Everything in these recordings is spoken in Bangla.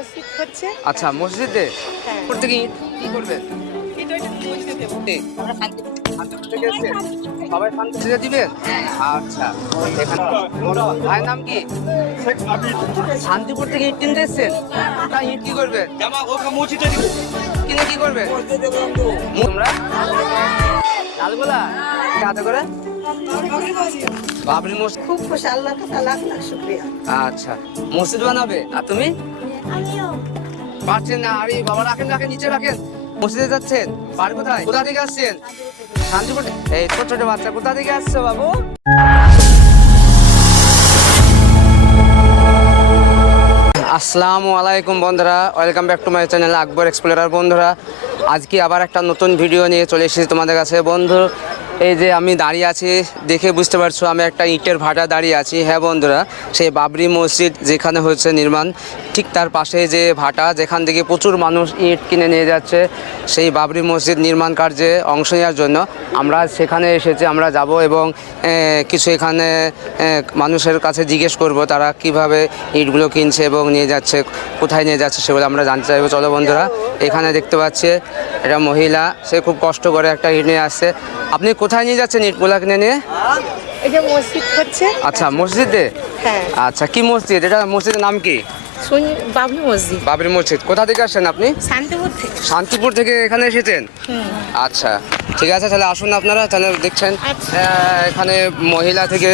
মসজিদ হচ্ছে। আচ্ছা মসজিদে করতে কি করবেন? সবাই শান্তিতে দিবেন। আচ্ছা এখানে ভাইয়ের নাম কি? শান্তিপুর থেকে ইট কিনতে এসছেন? ইট কি করবেন? কিনে কি করবেন তোমরা? লালগোলা হাতে করে বাবরি মসজিদ। খুব খুশি, আল্লাহ তাআলা লাখ লাখ শুকরিয়া। আচ্ছা মসজিদ বানাবে আর তুমি পারছেন না? আরে বাবা রাখেন রাখেন নিচে রাখেন। মসজিদে যাচ্ছেন? বাড়ি কোথায়? কোথা থেকে আসছেন? শান্তিপুর। এই ছোট ছোট বাচ্চা কোথা থেকে আসছো বাবু? আসসালামু আলাইকুম বন্ধুরা, welcome back to my channel Akbar explorer. বন্ধুরা আজকে আবার একটা নতুন ভিডিও নিয়ে চলে এসেছি তোমাদের কাছে। বন্ধু এই যে আমি দাঁড়িয়ে আছি দেখে বুঝতে পারছো আমি একটা ইটের ভাটা দাঁড়িয়ে আছি। হ্যাঁ বন্ধুরা, সেই বাবরি মসজিদ যেখানে হচ্ছে নির্মাণ, ঠিক তার পাশে যে ভাটা যেখান থেকে প্রচুর মানুষ ইট কিনে নিয়ে যাচ্ছে, সেই বাবরি মসজিদ নির্মাণ কার্যে অংশ নেওয়ার জন্য আমরা সেখানে এসেছি। আমরা যাব এবং কিছু এখানে মানুষের কাছে জিজ্ঞেস করব তারা কিভাবে ইটগুলো কিনছে এবং নিয়ে যাচ্ছে, কোথায় নিয়ে যাচ্ছে সেগুলো আমরা জানতে চাইবো। চলো বন্ধুরা, এখানে দেখতে পাচ্ছি এটা মহিলা, সে খুব কষ্ট করে একটা ইট নিয়ে আসছে। আপনি কোথায় নিয়ে যাচ্ছেন ইটগুলা কিনে নিয়ে? এই যে মসজিদ হচ্ছে। আচ্ছা মসজিদে। হ্যাঁ। আচ্ছা কি মসজিদ এটা? মসজিদের নাম কি? বাবরি মসজিদ। বাবরি মসজিদ। কোথা থেকে আসছেন আপনি? শান্তিপুর থেকে। শান্তিপুর থেকে এখানে এসেছেন? আচ্ছা ঠিক আছে, তাহলে আসুন আপনারা। তাহলে দেখছেন এখানে মহিলা থেকে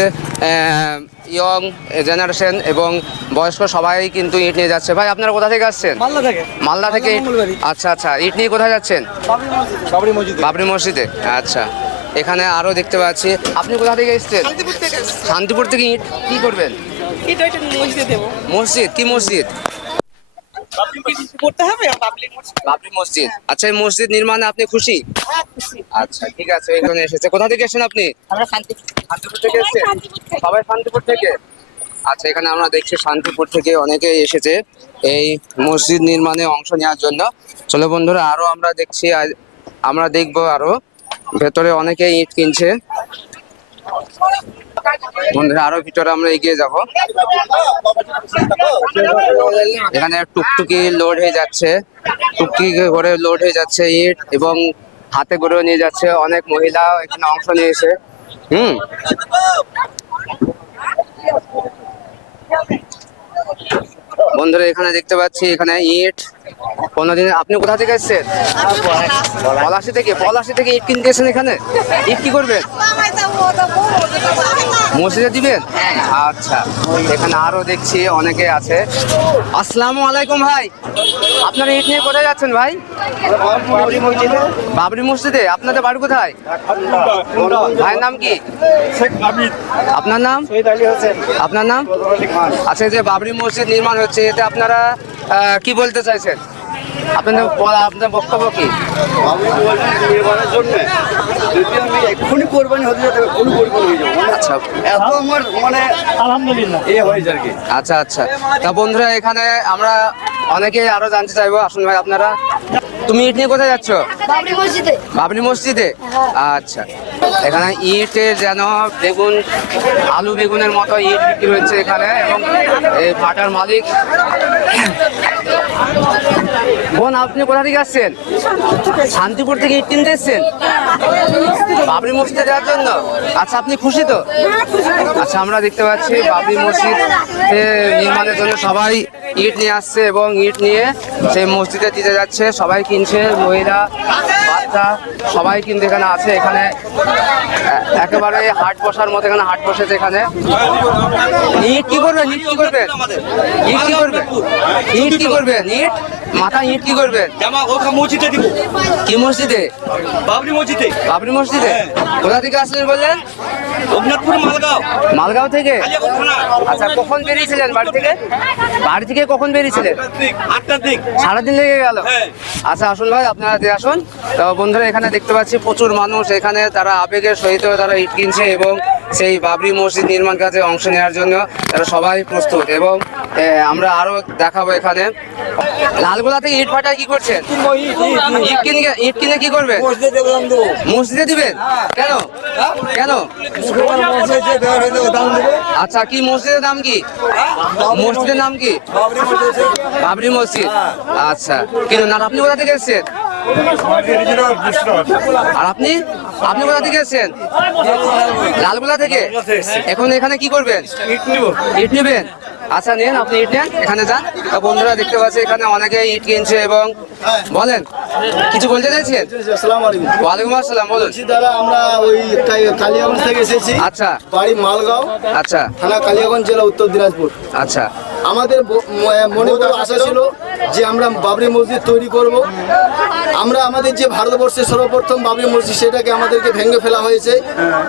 ইয়ং জেনারেশন এবং বয়স্ক সবাই কিন্তু ইট নিয়ে যাচ্ছে। ভাই আপনারা কোথা থেকে আসছেন? মালদা থেকে। মালদা থেকে। আচ্ছা আচ্ছা, ইট নিয়ে কোথায় যাচ্ছেন? বাবরি মসজিদ। বাবরি মসজিদে। আচ্ছা এখানে আরও দেখতে পাচ্ছি। আপনি কোথা থেকে এসেছেন? শান্তিপুর থেকে। শান্তিপুর থেকে ইট কি করবেন? এটা মসজিদে দেব। মসজিদ কি মসজিদ? করতে হবে বাবরি মসজিদ। আচ্ছা এই মসজিদ নির্মাণে আপনি খুশি? হ্যাঁ খুশি। আচ্ছা ঠিক আছে, এখানে এসেছে। কোথা থেকে এসেছেন আপনি? আমরা শান্তিপুর থেকে এসেছেন? সবাই শান্তিপুর থেকে। আচ্ছা এখানে আমরা দেখছি শান্তিপুর থেকে অনেকেই এসেছে এই মসজিদ নির্মাণে অংশ নেওয়ার জন্য। চলো বন্ধুরা আরো আমরা দেখছি, আমরা দেখবো আরো ভেতরে অনেকেই ইট কিনছে। বন্ধুরা আরো ভিতরে আমরা এগিয়ে যাব। এখানে টুকটুকি লোড হয়ে যাচ্ছে, টুকটুকি করে লোড হয়ে যাচ্ছে ইট এবং হাতে করেও নিয়ে যাচ্ছে। অনেক মহিলা এখানে অংশ নিয়েছে। বন্ধুরা এখানে দেখতে পাচ্ছি এখানে ইট কোনদিন। আপনি কোথা থেকে এসেছেন? পলাশি থেকে। পলাশি থেকে ইট কিনতে এসেছেন এখানে? ইট কি করবেন? মসজিদে দিবেন। আচ্ছা এখানে আরো দেখছি অনেকে আছে। আসসালামু আলাইকুম ভাই, আপনারা ইট নিয়ে কোথায় যাচ্ছেন ভাই? বাবরি মসজিদে। আপনাদের বাড়ি কোথায়? ভাইয়ের নাম কি? আপনার নাম? আপনার নাম? আচ্ছা যে বাবরি মসজিদ নির্মাণ হচ্ছে, এতে আপনারা কি বলতে চাইছেন? আপনার বক্তব্য কি? নির্মাণের জন্য যদি আমি এক্ষুনি কোরবানি হতে যেতে কোনো কোরবানি হয়ে যাবো। আচ্ছা এত আমার মানে আলহামদুলিল্লাহ এ হয়েছে আর কি। আচ্ছা আচ্ছা, তা বন্ধুরা এখানে আমরা অনেকে আরো জানতে চাইবো। আসুন ভাই আপনারা। তুমি ইট নিয়ে কোথায় যাচ্ছ? বাবরি মসজিদে। বাবরি মসজিদে। আচ্ছা এখানে ইটের যেন বেগুন, আলু বেগুনের মতো ইট বিক্রি হচ্ছে এখানে এবং এই ভাটার মালিক। বোন আপনি কোথা থেকে আসছেন? শান্তিপুর থেকে ইট কিনতে এসছেন বাবরি মসজিদে যাওয়ার জন্য? আচ্ছা আপনি খুশি তো? আচ্ছা আমরা দেখতে পাচ্ছি বাবরি মসজিদ নির্মাণের জন্য সবাই ইট নিয়ে আসছে এবং ইট নিয়ে সেই মসজিদে দিতে যাচ্ছে। সবাই কিনছে, মহিলা বাচ্চা সবাই কিন্তু এখানে আছে। এখানে একেবারে হাট বসার মতো এখানে হাট বসেছে। এখানে ইট কি করবেন? ইট কি করবেন? ইট কি করবেন? ইট কি করবেন? ইট মাথা ইট কি করবেন? মসজিদে দিব। কি মসজিদে? বাবরি মসজিদে। বাবরি মসজিদে। কোথা থেকে আসলেন বললেন? রঘুনাথপুর মালগাঁও। মালগাঁও থেকে। আচ্ছা কখন বেরিয়েছিলেন বাড়ি থেকে? বাড়ি থেকে কখন বেরিয়েছিলেন? 8টার দিক। সারাদিন লেগে গেল। আচ্ছা আসুন ভাই আপনারা দিয়ে আসুন। তো বন্ধুরা এখানে দেখতে পাচ্ছি প্রচুর মানুষ এখানে, তারা আবেগের সহিত তারা ইট কিনছে এবং সেই বাবরি মসজিদ নির্মাণ কাজে অংশ নেওয়ার জন্য তারা সবাই প্রস্তুত। এবং আমরা আরো দেখাবো এখানে লালগোলা থেকে ইট ভাটা কি করছেন? ইট কিনে কি করবেন? মসজিদে দিবেন? কেন কেন? আচ্ছা, কি মসজিদের নাম কি? মসজিদের নাম কি? বাবরি মসজিদ। আচ্ছা, কেন না আপনি কোথা থেকে এসেছেন? আর আপনি আপনি কোথা থেকে এসেছেন? লালগোলা থেকে। এখন এখানে কি করবেন? ইট নেবেন? আচ্ছা নেন, আপনি ইট নেন, এখানে যান। বন্ধুরা দেখতে পাচ্ছি এখানে অনেকে ইট কিনছে। এবং বলেন, কিছু বলতে চাইছেন? আসসালামু আলাইকুম। ওয়ালাইকুম আসসালাম, বলুন। দাদা আমরা ওই কালিয়াগঞ্জ থেকে এসেছি। আচ্ছা, বাড়ি মালগাঁও, আচ্ছা, থানা কালিয়াগঞ্জ, জেলা উত্তর দিনাজপুর। আচ্ছা, আমাদের মনে বড় আশা ছিল যে আমরা বাবরি মসজিদ তৈরি করব। আমরা আমাদের যে ভারতবর্ষের সর্বপ্রথম বাবরি মসজিদ, সেটাকে আমাদেরকে ভেঙে ফেলা হয়েছে।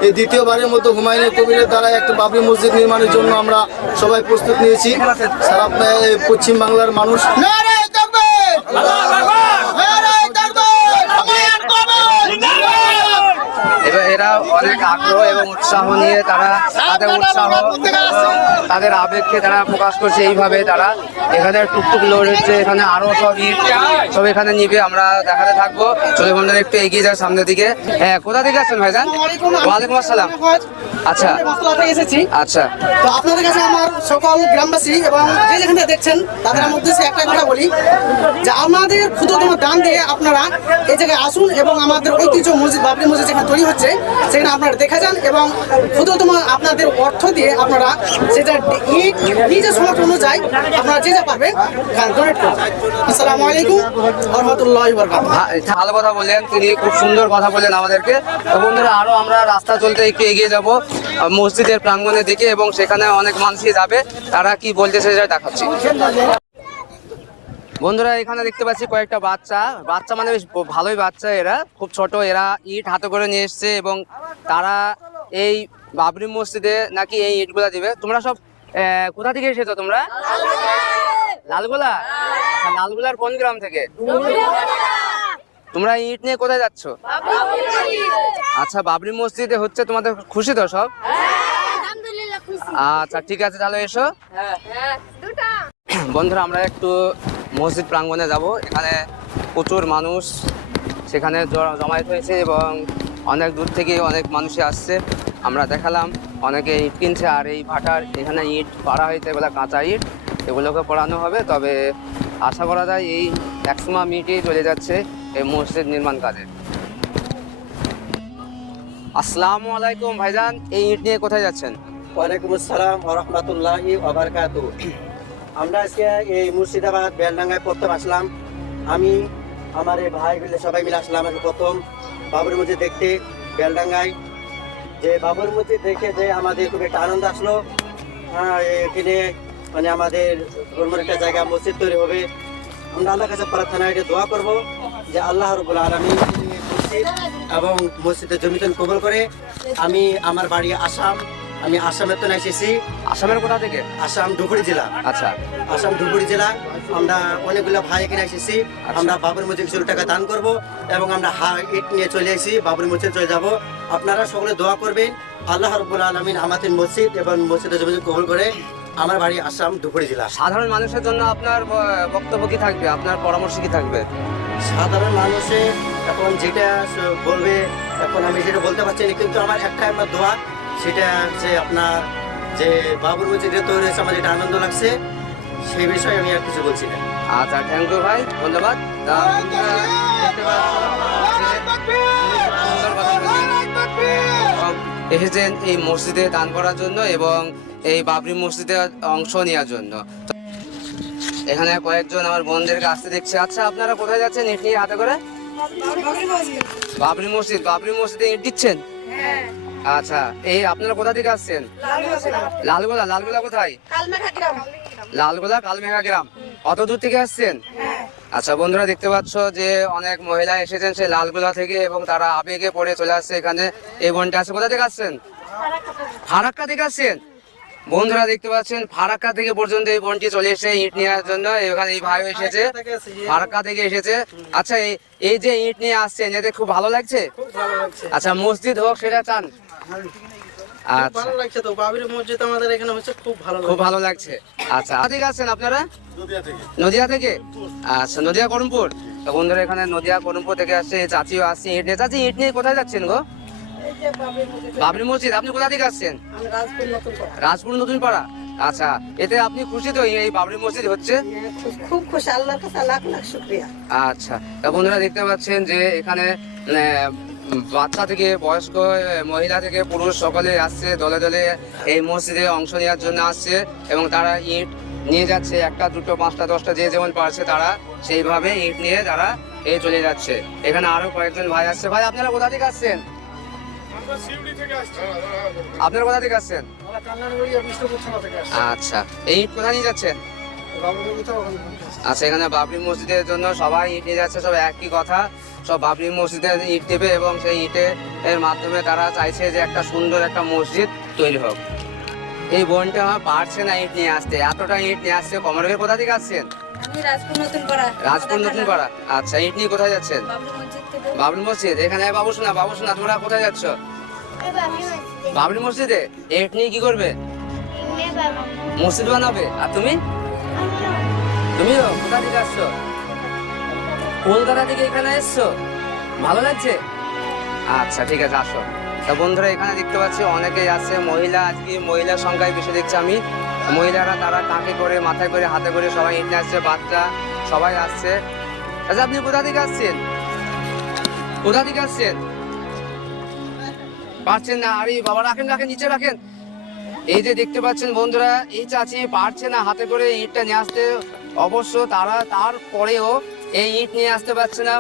এই দ্বিতীয়বারের মতো হুমায়ুনের কবিরের দ্বারা একটা বাবরি মসজিদ নির্মাণের জন্য আমরা সবাই প্রস্তুত নিয়েছি। সারা পশ্চিম বাংলার মানুষ এবার এরা অনেক আগ্রহ এবং উৎসাহ নিয়ে তারা তাদের উৎসাহ তাদের আবেগকে তারা প্রকাশ করছে। এইভাবে তারা এখানে টুকটুক লোড হচ্ছে, এখানে আরো সব ইট সব এখানে নিবে। আমরা দেখাতে থাকবো। চলে বন্ধুরা একটু এগিয়ে যায় সামনের দিকে। হ্যাঁ, কোথা থেকে আসছেন ভাইজান? ওয়ালাইকুম আসসালাম। আচ্ছা এসেছি। আচ্ছা, তো আপনাদের কাছে আমার সকল গ্রামবাসী এবং যে যেখানে দেখছেন তাদের মধ্যে একটা কথা বলি যে আমাদের ক্ষুদ্রতম দান দিয়ে আপনারা এই জায়গায় আসুন এবং আমাদের ঐতিহ্য মসজিদ বাবরি মসজিদ যেখানে তৈরি হচ্ছে সেখানে আপনারা দেখা যান এবং ক্ষুদ্রতম আপনাদের অর্থ দিয়ে আপনারা সেটা নিজের সমর্থ অনুযায়ী আপনারা যে যা পারবেন ডোনেট করুন। আসসালামু আলাইকুম ওয়া রাহমাতুল্লাহি ওয়া বারাকাতুহু। ভালো কথা বললেন, তিনি খুব সুন্দর কথা বললেন আমাদেরকে। তো বন্ধুরা আরো আমরা রাস্তা চলতে একটু এগিয়ে যাব মসজিদের প্রাঙ্গণের দিকে এবং সেখানে অনেক মানুষই যাবে। তারা কি বলতেছে সেটা দেখাচ্ছি। বন্ধুরা এখানে দেখতে পাচ্ছি কয়েকটা বাচ্চা মানে বেশ ভালোই বাচ্চা, এরা খুব ছোট। এরা ইট হাতে করে নিয়ে এসছে এবং তারা এই বাবরি মসজিদে নাকি এই ইটগুলা দিবে। তোমরা সব কোথা থেকে এসেছো? তোমরা লালগোলা? লালগোলার কোন গ্রাম থেকে? তোমরা ইট নিয়ে কোথায় যাচ্ছ? আচ্ছা, বাবরি মসজিদে হচ্ছে, তোমাদের খুশি তো সব? আচ্ছা ঠিক আছে, তাহলে এসো। বন্ধুরা আমরা একটু মসজিদ প্রাঙ্গণে যাব। এখানে প্রচুর মানুষ সেখানে জমায়েত হয়েছে এবং অনেক দূর থেকে অনেক মানুষই আসছে। আমরা দেখালাম অনেকে ইট কিনছে। আর এই ভাটার এখানে ইট পাড়া হয়েছে, এগুলো কাঁচা ইট, এগুলোকে পড়ানো হবে। তবে আশা করা যায় এই ম্যাক্সিমাম ইটই চলে যাচ্ছে এই মসজিদ নির্মাণ কাজে। আসসালামু আলাইকুম ভাইজান, এই ইট নিয়ে কোথায় যাচ্ছেন? ওয়ালাইকুম আসসালাম ওয়া রাহমাতুল্লাহি ওয়া বারাকাতুহু। আমরা আজকে এই মুর্শিদাবাদ বেলডাঙ্গায় প্রথম আসলাম। আমি আমার এই ভাইগুলো সবাই মিলে আসলাম প্রথম বাবরি মসজিদ দেখতে বেলডাঙ্গায়। যে বাবরি মসজিদ দেখে যে আমাদের খুব একটা আনন্দ আসলো। এখানে মানে আমাদের ধর্মের একটা জায়গা মসজিদ তৈরি হবে। আমরা আল্লাহর কাছে প্রার্থনা এটা দোয়া করবো যে আল্লাহ রাব্বুল আলামিন মসজিদ এবং মসজিদের জমিদান কবুল করে। আমি আমার বাড়ি আসাম, আমি আসামে তো এসেছি। আসামের কোথা থেকে? আসাম ধুবড়ি জেলা। আচ্ছা, আসাম ধুবড়ি জেলা। আমরা অনেকগুলো ভাই এখানে এসেছি। আমরা বাবরি মসজিদ কিছু টাকা দান করব এবং আমরা ইট নিয়ে চলে এসেছি, বাবরি মসজিদ চলে যাব। আপনারা সকলে দোয়া করবেন আল্লাহ রাব্বুল আলামিন আমাদের মসজিদ এবং মসজিদের জমিদান কবুল করে। আমার বাড়ি আসাম ধুবড়ি জেলা। সাধারণ মানুষের জন্য আপনার বক্তব্য কি থাকবে? আপনার পরামর্শ কি থাকবে? সাধারণ মানুষে এখন যেটা বলবে এখন আমি সেটা বলতে পারছি না, কিন্তু আমার একটাই আমার দোয়া, সেটা হচ্ছে আপনার যে বাবরি মসজিদ তৈরি হয়েছে আমার যেটা আনন্দ লাগছে, সেই বিষয়ে আমি আর কিছু বলছি না। আচ্ছা, থ্যাংক ইউ ভাই, ধন্যবাদ। এসেছেন এই মসজিদে দান করার জন্য এবং এই বাবরি মসজিদে অংশ নেওয়ার জন্য। এখানে কয়েকজন আমার বোনদেরকে আসতে দেখছি। আচ্ছা, আপনারা কোথায় যাচ্ছেন ইট নিয়ে হাতে করে? বাবরি মসজিদে ইট দিচ্ছেন? আচ্ছা, এই আপনারা কোথা থেকে আসছেন? লালগোলা কোথায়? লালগোলা কালমেঘা গ্রাম। অত দূর থেকে আসছেন? আচ্ছা বন্ধুরা দেখতে পাচ্ছ যে অনেক মহিলা এসেছেন সেই লালগোলা থেকে এবং তারা আবেগে পড়ে চলে আসছে এখানে। এই বোনটা আছে কোথা থেকে আসছেন? ফারাক্কা থেকে আসছেন। বন্ধুরা দেখতে পাচ্ছেন ফারাক্কা থেকে পর্যন্ত এই বোনটি চলে এসেছে ইট নেওয়ার জন্য। এখানে এই ভাই এসেছে, ফারাক্কা থেকে এসেছে। আচ্ছা, এই যে ইট নিয়ে আসছেন এতে খুব ভালো লাগছে? আচ্ছা, মসজিদ হোক সেটা চান? আচ্ছা ভালো লাগছে তো, বাবরি মসজিদ আমাদের এখানে হচ্ছে খুব ভালো খুব ভালো লাগছে। আচ্ছা কোথা থেকে আসছেন আপনারা? নদিয়া থেকে। আচ্ছা নদিয়া করমপুর। তো বন্ধুরা এখানে নদিয়া করমপুর থেকে আসছে, এই চাচিও আসছে ইট নিয়ে। চাচি ইট নিয়ে কোথায় যাচ্ছেন গো? বাবরি মসজিদ। আপনি কোথা থেকে আসছেন? রাজপুর নতুন পাড়া। আচ্ছা এতে আপনি খুশি তো এই বাবরি মসজিদ হচ্ছে? খুব খুশি, আল্লাহর কাছে লাখ লাখ শুকরিয়া। আচ্ছা তা বন্ধুরা দেখতে পাচ্ছেন যে এখানে বাচ্চা থেকে বয়স্ক, মহিলা থেকে পুরুষ সকলে আসছে দলে দলে এই মসজিদে অংশ নেওয়ার জন্য আসছে এবং তারা ইট নিয়ে যাচ্ছে, একটা দুটো পাঁচটা দশটা যে যেমন পারছে তারা সেইভাবে ইট নিয়ে তারা এই চলে যাচ্ছে। এখানে আরো কয়েকজন ভাই আসছে। ভাই আপনারা কোথা থেকে আসছেন? আপনারা কোথা থেকে আসছেন? আচ্ছা এই ইট কোথায় নিয়ে যাচ্ছেন? আচ্ছা এখানে বাবরি মসজিদের জন্য সবাই ইট নিয়ে যাচ্ছে, সব একই কথা, সব বাবরি মসজিদে ইট দেবে এবং সেই ইটের মাধ্যমে তারা চাইছে যে একটা সুন্দর একটা মসজিদ তৈরি হোক। এই বোনটা পারছে না ইট নিয়ে আসতে, এতটা ইট নিয়ে আসছে। কমরবের কোথা থেকে আসছেন? আমি রাজপুর নতুন পাড়া। রাজপুর নতুন পাড়া। আচ্ছা ইট নিয়ে কোথায় যাচ্ছেন? বাবরি মসজিদ থেকে। বাবরি মসজিদ। এখানে বাবুসোনা, বাবুসোনা তোমরা কোথায় যাচ্ছ? বাবরি মসজিদে। ইট নিয়ে কি করবে? মসজিদ বানাবে। আর তুমি? তুমিও কোথা থেকে আসছো? কলকাতা থেকে এখানে এসছো? ভালো লাগছে? আচ্ছা ঠিক আছে আসো। তা বন্ধুরা এখানে দেখতে পাচ্ছি অনেকেই আসছে, মহিলা, আজকে মহিলার সংখ্যায় বেশি দেখছি আমি। মহিলারা তারা কাঁধে করে, মাথায় করে, হাতে করে সবাই ইট নিয়ে আসছে, বাচ্চা সবাই আসছে। আচ্ছা আপনি কোথা থেকে আসছেন? কোথা থেকে আসছেন? পারছেন না? আরে বাবা রাখেন রাখেন, নিচে রাখেন। এই যে দেখতে পাচ্ছেন বন্ধুরা, এই চাচি পারছে না হাতে করে ইটটা নিয়ে আসতে। অবশ্য তারা তারপরেও এই ইট নিয়ে আসতে পারছে না,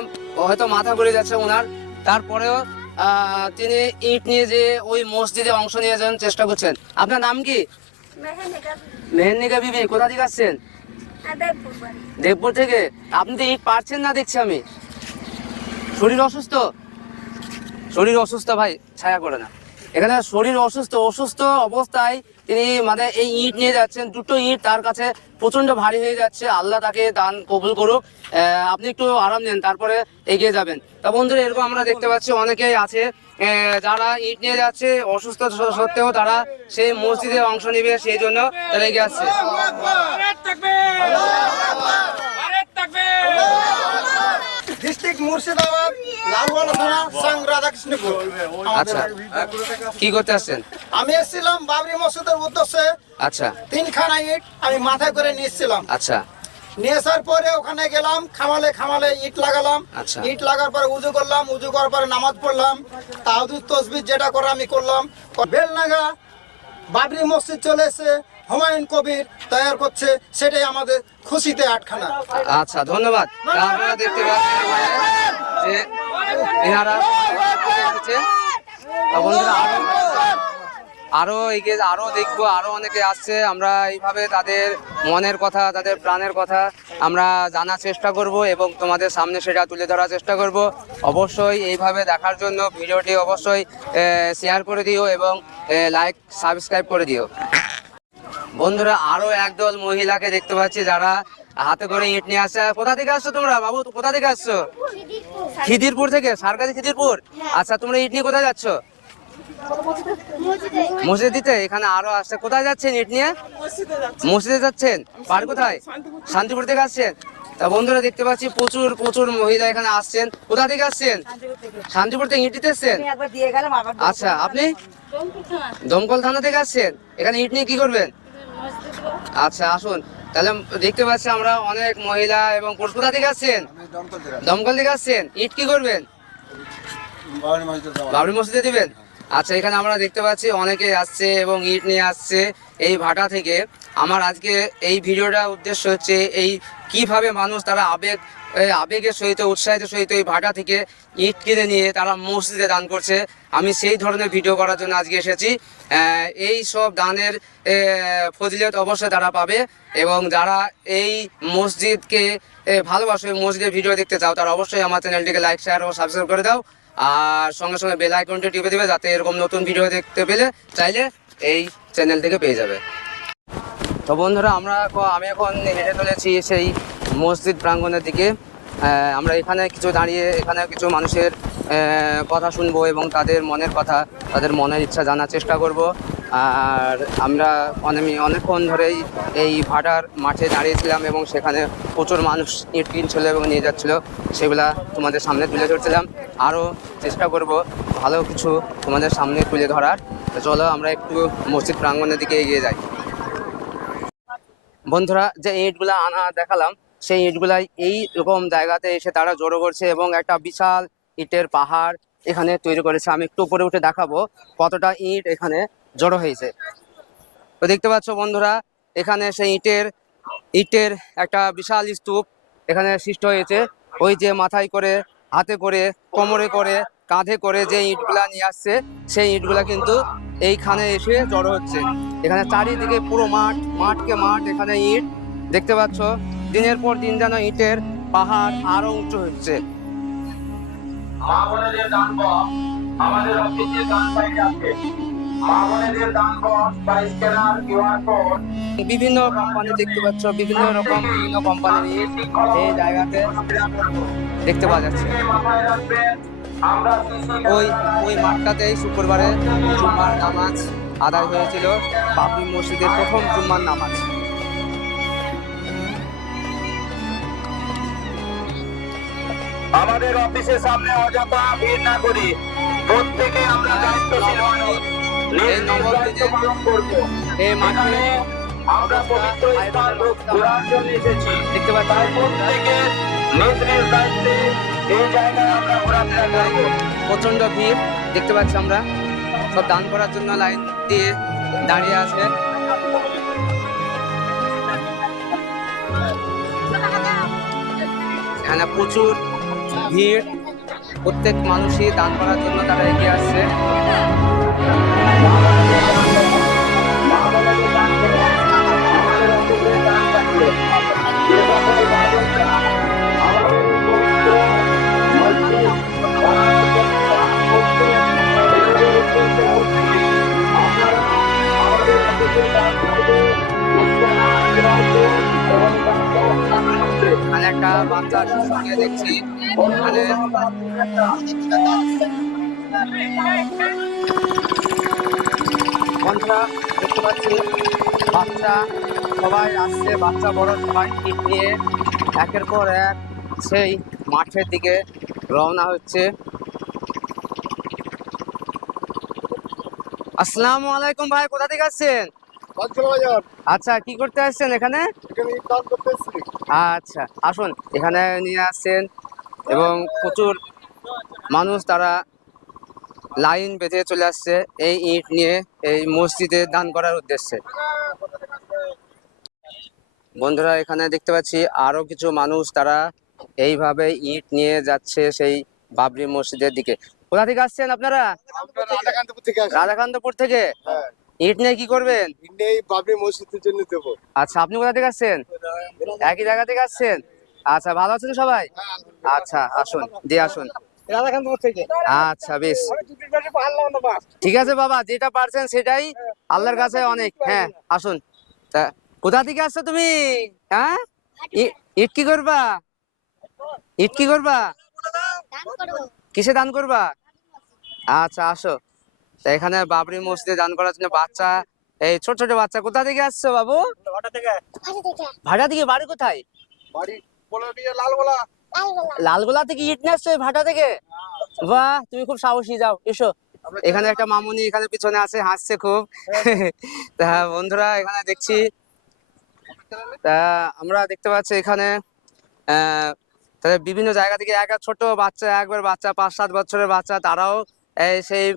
হয়তো মাথা ঘুরে যাচ্ছে ওনার, তারপরেও তিনি ইট নিয়ে যে ওই মসজিদে অংশ নিয়ে যাওয়ার চেষ্টা করছেন। আপনার নাম কি? মেহেন্দিকা বিবি। কোথা থেকে আসছেন? দেবপুর থেকে। আপনি তো ইট পারছেন না দেখছি আমি। শরীর অসুস্থ? শরীর অসুস্থ ভাই ছায়া করে না। এখানে শরীর অসুস্থ, অসুস্থ অবস্থায় তিনি মানে এই ইট নিয়ে যাচ্ছেন। দুটো ইট তার কাছে প্রচন্ড ভারী হয়ে যাচ্ছে। আল্লাহ তাকে দান কবুল করুক। আপনি একটু আরাম নেন, তারপরে এগিয়ে যাবেন। তা বন্ধুরা এরকম আমরা দেখতে পাচ্ছি অনেকেই আছে যারা ইট নিয়ে যাচ্ছে, অসুস্থ সত্ত্বেও তারা সেই মসজিদে অংশ নেবে, সেই জন্য তারা এগিয়ে আসছে। ডিস্ট্রিক্ট মুর্শিদাবাদ, লালগোলা থানা, সাং রাধাকৃষ্ণপুর। আচ্ছা কি করতে আসছেন? আমি এসেছিলাম বাবরি মসজিদের উদ্দেশ্যে। আচ্ছা 3খানা ইট আমি মাথায় করে নিয়েছিলাম। আচ্ছা নিয়ে আসার পরে ওখানে গেলাম, খামালে খামালে ইট লাগালাম। আচ্ছা। ইট লাগার পরে উজু করলাম, উজু করার পরে নামাজ পড়লাম, তাওয়াজুদ তসবিহ যেটা করে আমি করলাম। বেলনাগা বাবরি মসজিদ চলে এসে হুমায়ুন কবির তৈরি করছে, সেটাই আমাদের খুশিতে 8খানা। আচ্ছা ধন্যবাদ। তা আপনারা দেখতে পাচ্ছেন যে এনারা এসেছে। তা বন্ধুরা আরো এগিয়ে আরো দেখবো, আরো অনেকে আসছে। আমরা এইভাবে তাদের মনের কথা, তাদের প্রাণের কথা আমরা জানার চেষ্টা করব এবং তোমাদের সামনে সেটা তুলে ধরার চেষ্টা করব। অবশ্যই এইভাবে দেখার জন্য ভিডিওটি অবশ্যই শেয়ার করে দিও এবং লাইক সাবস্ক্রাইব করে দিও। বন্ধুরা আরো একদল মহিলাকে দেখতে পাচ্ছি যারা হাতে করে ইট নিয়ে আসছে। কোথা থেকে আসছো তোমরা বাবু? কোথা থেকে আসছো? খিদিরপুর থেকে। সারকারি খিদিরপুর। আচ্ছা তোমরা ইট নিয়ে কোথায় যাচ্ছ? মসজিদ দিতে। এখানে আরো আসছে। কোথায় যাচ্ছেন ইট নিয়ে? মসজিদে যাচ্ছেন। পার কোথায়? শান্তিপুর থেকে আসছেন। তা বন্ধুরা দেখতে পাচ্ছি প্রচুর প্রচুর মহিলা এখানে আসছেন। কোথা থেকে আসছেন? শান্তিপুর থেকে ইট দিতে এসছেন। আচ্ছা আপনি? দমকল থানা থেকে আসছেন। এখানে ইট নিয়ে কি করবেন? আচ্ছা আসুন। তাহলে দেখতে পাচ্ছি আমরা অনেক মহিলা এবং পুরুষ। কোথা থেকে আসছেন? দমকল থেকে আসছেন। ইট কি করবেন? বাবরি মসজিদে দিবেন। আচ্ছা এখানে আমরা দেখতে পাচ্ছি অনেকে আসছে এবং ইট নিয়ে আসছে এই ভাটা থেকে। আমার আজকে এই ভিডিওটা উদ্দেশ্য হচ্ছে এই কিভাবে মানুষ তারা আবেগের সহিত, উৎসাহিতের সহিত এই ভাটা থেকে ইট কিনে নিয়ে তারা মসজিদে দান করছে। আমি সেই ধরনের ভিডিও করার জন্য আজকে এসেছি। এই সব দানের ফজিলত অবশ্যই তারা পাবে এবং যারা এই মসজিদকে ভালোবাসো, মসজিদের ভিডিও দেখতে চাও, তারা অবশ্যই আমার চ্যানেলটিকে লাইক, শেয়ার ও সাবস্ক্রাইব করে দাও। আর সঙ্গে সঙ্গে বেল আইকনটি টিপে দেবে যাতে এরকম নতুন ভিডিও দেখতে পেলে চাইলে এই চ্যানেল থেকে পেয়ে যাবে। তো বন্ধুরা আমি এখন হেঁটে চলেছি সেই মসজিদ প্রাঙ্গণের দিকে। আমরা এখানে কিছু দাঁড়িয়ে এখানে কিছু মানুষের কথা শুনবো এবং তাদের মনের কথা, তাদের মনের ইচ্ছা জানার চেষ্টা করব। আর আমরা অনেকক্ষণ ধরেই এই ভাটার মাঠে দাঁড়িয়েছিলাম এবং সেখানে প্রচুর মানুষ ইট কিনছিল এবং নিয়ে যাচ্ছিল, সেগুলা তোমাদের সামনে তুলে ধরছিলাম। আরও চেষ্টা করব ভালো কিছু তোমাদের সামনে তুলে ধরার। তো চলো আমরা একটু মসজিদ প্রাঙ্গণের দিকে এগিয়ে যাই। বন্ধুরা, যে ইটগুলা আনা দেখালাম, সেই ইটগুলাই এই রকম জায়গাতে এসে তারা জড়ো করছে এবং একটা বিশাল ইটের পাহাড় এখানে তৈরি করেছে। আমি একটু উপরে উঠে দেখাবো কতটা ইট এখানে জড়ো হয়েছে। তো দেখতে পাচ্ছ বন্ধুরা, এখানে সেই ইটের একটা বিশাল স্তূপ এখানে সৃষ্টি হয়েছে। ওই যে মাথায় করে, হাতে করে, কোমরে করে, কাঁধে করে যে ইটগুলা নিয়ে আসছে, সেই ইটগুলা কিন্তু এইখানে এসে জড়ো হচ্ছে। এখানে চারিদিকে পুরো মাঠকে মাঠ, এখানে ইট দেখতে পাচ্ছ। দিনের পর দিন যেন ইটের পাহাড় আরো উঁচু হচ্ছে। মা বোনেদের দান বক্স আমাদের অফিসে দান পাইতে আছে। মা বোনেদের দান বক্স বা স্ক্যানার কিউআর কোড বিভিন্ন কোম্পানি দেখতে পাচ্ছ, বিভিন্ন কোম্পানির ইট এই জায়গাতে দেখতে পাওয়া যাচ্ছে। মাথায় রাখবেন, আমরা ওই মাঠটাতেই শুক্রবারে জুম্মার নামাজ আদায় হয়েছিল, বাবরি মসজিদের প্রথম জুম্মার নামাজ। আমাদের অফিসের সামনে অযথা ভিড় না করি, প্রত্যেকে আমরা দায়িত্বশীল হই, এই নবদিনে পালন করব। এই মাঠে এখানে আমরা পবিত্র স্থান ঘোরার জন্য এসেছি। দেখতে পাচ্ছি তাই প্রত্যেকের নিজ নিজ দায়িত্বে এই জায়গায় আমরা ঘোরাফেরা করব। প্রচন্ড ভিড় দেখতে পাচ্ছি আমরা। সব দান করার জন্য লাইন দিয়ে দাঁড়িয়ে আছে। এখানে প্রচুর ভিড়, প্রত্যেক মানুষই দান করার জন্য তারা এগিয়ে আসছে। এখানে একটা বাচ্চা শিশুকে দেখছি, এখানে বন্ধুরা দেখতে পাচ্ছি বাচ্চা সবাই আসছে, বাচ্চা বড় সবাই ইট নিয়ে একের পর এক সেই মাঠের দিকে রওনা হচ্ছে। আসসালামু আলাইকুম ভাই, কোথা থেকে আসছেন? আচ্ছা, কি করতে আসছেন এখানে? আচ্ছা, আসুন, এখানে নিয়ে আসছেন এবং প্রচুর মানুষ তারা লাইন বেঁধে চলে আসছে এই ইট নিয়ে এই মসজিদে দান করার উদ্দেশ্যে। বন্ধুরা, এখানে দেখতে পাচ্ছি আরো কিছু মানুষ তারা এইভাবে ইট নিয়ে যাচ্ছে সেই বাবরি মসজিদের দিকে। কোথা থেকে আসছেন আপনারা? রাধাকান্তপুর থেকে। ইট নিয়ে কি করবেন? বাবরি মসজিদের জন্য দেবো। আচ্ছা, আপনি কোথা থেকে আসছেন? একই জায়গা থেকে আসছেন? আচ্ছা, ভালো আছেন সবাই? আচ্ছা, আসুন, দিয়ে আসুন। আচ্ছা, বেশ, ঠিক আছে বাবা, যেটা পারছেন সেটাই আল্লাহর কাছে অনেক। হ্যাঁ, আসুন। তা কোথা থেকে আসছো তুমি? হ্যাঁ, ইট কি করবা? ইট কি করবা? কিসে দান করবা? আচ্ছা, আসো। তা এখানে বাবরি মসজিদে দান করার জন্য বাচ্চা, এই ছোট ছোট বাচ্চা। কোথা থেকে আসছো বাবু? ভাটা থেকে। বাড়ি কোথায়? লালগোলা থেকে ইট নিয়ে আসছো ভাটা থেকে? বাহ, তুমি খুব সাহসী, যাও এসো। এখানে একটা মামুনি এখানে পিছনে আছে, হাসছে খুব। তা বন্ধুরা, এখানে দেখছি, তা আমরা দেখতে পাচ্ছি এখানে তাদের বিভিন্ন জায়গা থেকে এক ছোট বাচ্চা, একবার বাচ্চা 5-7 বছরের বাচ্চা, তারাও সেই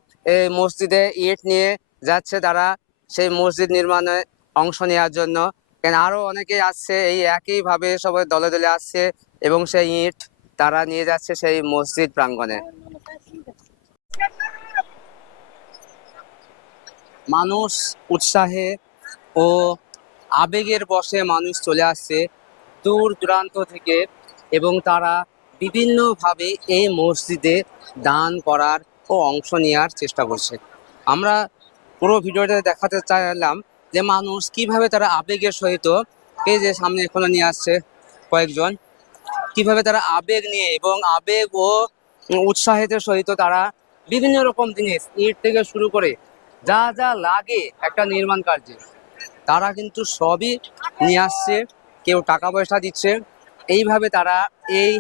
মসজিদে ইট নিয়ে যাচ্ছে, তারা সেই মসজিদ নির্মাণে অংশ নেওয়ার জন্য। কেন আরো অনেকেই আসছে, এই একই ভাবে সবাই দলে দলে আসছে এবং সেই ইট তারা নিয়ে যাচ্ছে সেই মসজিদ প্রাঙ্গণে। মানুষ উৎসাহে ও আবেগের বশে মানুষ চলে আসছে দূর দূরান্ত থেকে এবং তারা বিভিন্নভাবে এই মসজিদে দান করার ও অংশ নেওয়ার চেষ্টা করছে। আমরা পুরো ভিডিওতে দেখাতে চাইলাম যে মানুষ কিভাবে তারা আবেগের সহিত, এই যে সামনে এখনো নিয়ে আসছে কয়েকজন, কিভাবে তারা আবেগ নিয়ে এবং আবেগ ও উৎসাহের সহিত তারা বিভিন্ন রকম জিনিস ইট থেকে শুরু করে যা যা লাগে একটা নির্মাণ কার্যে তারা কিন্তু সবই নিয়ে আসছে, কেউ টাকা পয়সা দিচ্ছে। এইভাবে তারা এই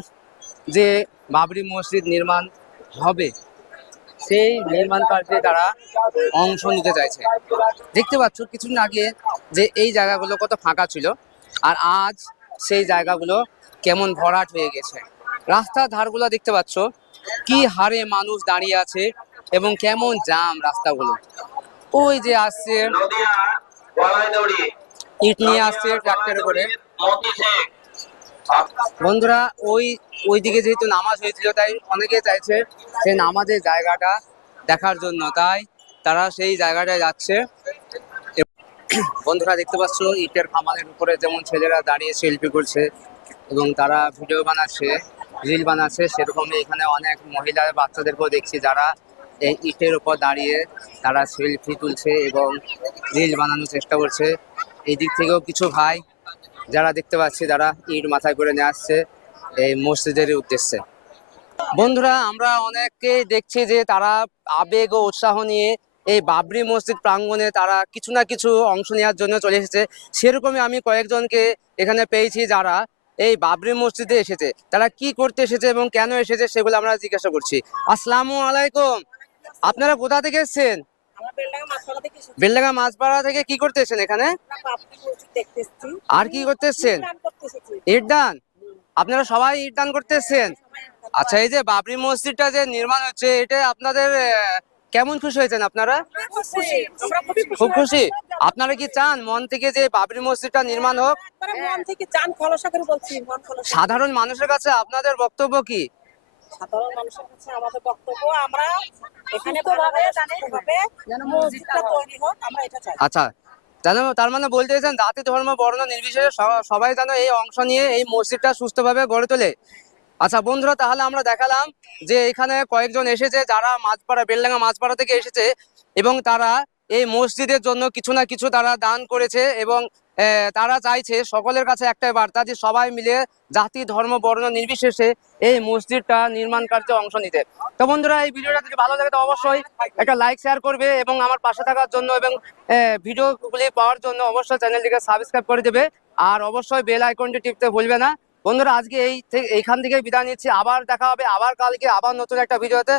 যে বাবরি মসজিদ নির্মাণ হবে সেই নির্মাণ কার্যে তারা অংশ নিতে চাইছে। দেখতে পাচ্ছ কিছুদিন আগে যে এই জায়গাগুলো কত ফাঁকা ছিল, আর আজ সেই জায়গাগুলো কেমন ভরাট হয়ে গেছে। রাস্তার ধারগুলো দেখতে পাচ্ছ কি হারে মানুষ দাঁড়িয়ে আছে এবং কেমন জাম রাস্তাগুলো। ওই যে আসছে নদিয়া গলাইদড়ি ইট নিয়ে আসছে ট্রাক্টরে করে। মতি শেখ বন্ধুরা ওই দিকে যেহেতু নামাজ হয়েছিল তাই অনেকে চাইছে সেই নামাজের জায়গাটা দেখার জন্য, তাই তারা সেই জায়গাটায় যাচ্ছে। বন্ধুরা দেখতে পাচ্ছ ইটের খামানের উপরে যেমন ছেলেরা দাঁড়িয়ে সেলফি করছে এবং তারা ভিডিও বানাচ্ছে, রিল বানাচ্ছে, সেরকমই এখানে অনেক মহিলা বাচ্চাদেরকেও দেখছি যারা এই ইটের উপর দাঁড়িয়ে তারা সেলফি তুলছে এবং রিল বানানোর চেষ্টা করছে। এই দিক থেকেও কিছু ভাই যারা দেখতে পাচ্ছি তারা ইট মাথায় করে নিয়ে আসছে এই মসজিদের উদ্দেশ্যে। বন্ধুরা আমরা অনেককেই দেখছি যে তারা আবেগ ও উৎসাহ নিয়ে এই বাবরি মসজিদ প্রাঙ্গণে তারা কিছু না কিছু অংশ নেওয়ার জন্য চলে এসেছে। সেরকমই আমি কয়েকজনকে এখানে পেয়েছি যারা এই বাবরি মসজিদে এসেছে। তারা কি করতে এসেছে এবং কেন এসেছে সেগুলো আমরা জিজ্ঞাসা করছি। আসসালামু আলাইকুম, আপনারা কোথা থেকে এসেছেন? বেলডাঙ্গা মাছপাড়া থেকে। কি করতে এসেছেন এখানে? আর কি করতে এসেছেন? ইট দান। আপনারা সবাই ইট দান করতে এসেছেন? আচ্ছা, এই যে বাবরি মসজিদটা যে নির্মাণ হচ্ছে এটা আপনাদের কেমন খুশি হয়েছেন আপনারা? খুব খুশি। আপনারা কি চান মন থেকে যে বাবরি মসজিদটা নির্মাণ হোক? সাধারণ মানুষের কাছে আপনাদের বক্তব্য কি? সাধারণ মানুষের কাছে আমাদের বক্তব্য আমরা এখানে যেন মসজিদটা তৈরি হোক, আমরা এটা চাই। আচ্ছা, তার মানে বলতে চাইছেন জাতি ধর্ম বর্ণ নির্বিশেষে সবাই যেন এই অংশ নিয়ে এই মসজিদটা সুস্থভাবে গড়ে তোলে। আচ্ছা বন্ধুরা, তাহলে আমরা দেখালাম যে এখানে কয়েকজন এসেছে যারা মাছপাড়া বেলডাঙ্গা মাছপাড়া থেকে এসেছে এবং তারা এই মসজিদের জন্য কিছু না কিছু তারা দান করেছে এবং তারা চাইছে সকলের কাছে একটাই বার্তা যে সবাই মিলে জাতি ধর্ম বর্ণ নির্বিশেষে এই মসজিদটা নির্মাণ কার্যে অংশ নিতে। তো বন্ধুরা, এই ভিডিওটা যদি ভালো লাগে তো অবশ্যই একটা লাইক শেয়ার করবে এবং আমার পাশে থাকার জন্য এবং ভিডিওগুলি পাওয়ার জন্য অবশ্যই চ্যানেলটিকে সাবস্ক্রাইব করে দেবে আর অবশ্যই বেল আইকনটি টিপতে ভুলবে না। বন্ধুরা, আজকে এইখান থেকে বিদায় নিচ্ছি। আবার দেখা হবে আবার কালকে আবার নতুন একটা ভিডিওতে।